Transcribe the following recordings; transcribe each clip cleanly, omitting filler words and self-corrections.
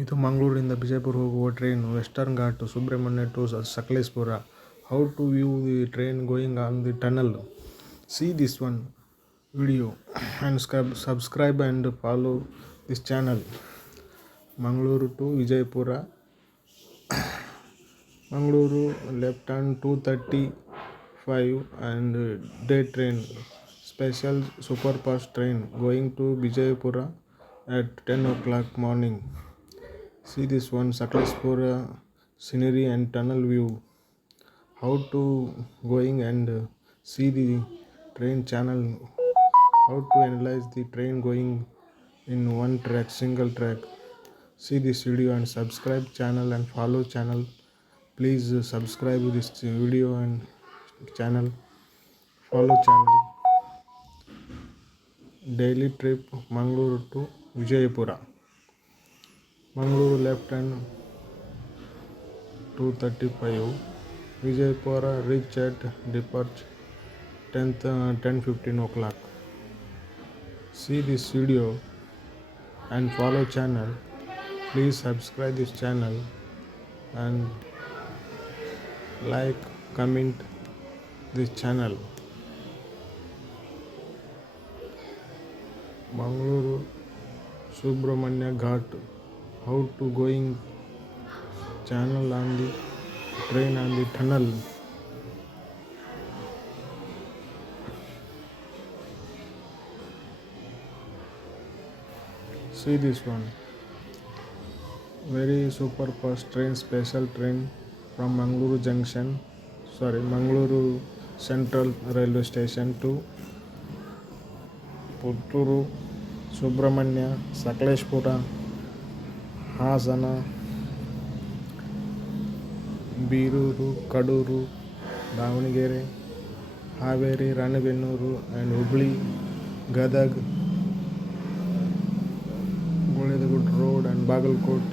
ಇದು ಮಂಗಳೂರಿಂದ ಬಿಜಾಪುರ ಹೋಗುವ train Western Ghat Subrahmanya to Sakleshpur. How to view the train going on the tunnel? See this one video and subscribe and follow this channel. Mangaluru to Vijaypura. Mangaluru left on 2:35 and day train, special superfast train going to Vijaypura at 10 o'clock morning. See this one Sakleshpura scenery and tunnel view. How to going and see the train channel. How to analyze the train going in one track, single track. See this video and subscribe channel and follow channel. Please subscribe this video and channel. Follow channel. Daily trip Mangaluru to Vijaypura. Mangaluru left and 2:35. Vijaypura reach at departure 10:15 o'clock. See this video and follow channel. Please subscribe this channel and like, comment this channel. Mangaluru Subramanya Ghat. How to going channel on the train on the tunnel. See this one. Very super fast train, special train from Mangaluru Central Railway Station to Putturu, Subramanya, Sakleshpura, Hasana, Biruru, Kaduru, Davanagere, Haveri, Ranebennuru and Hubli, Gadag, Golidagud Road and Bagalkot,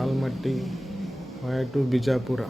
Almaty, via to Bijapura.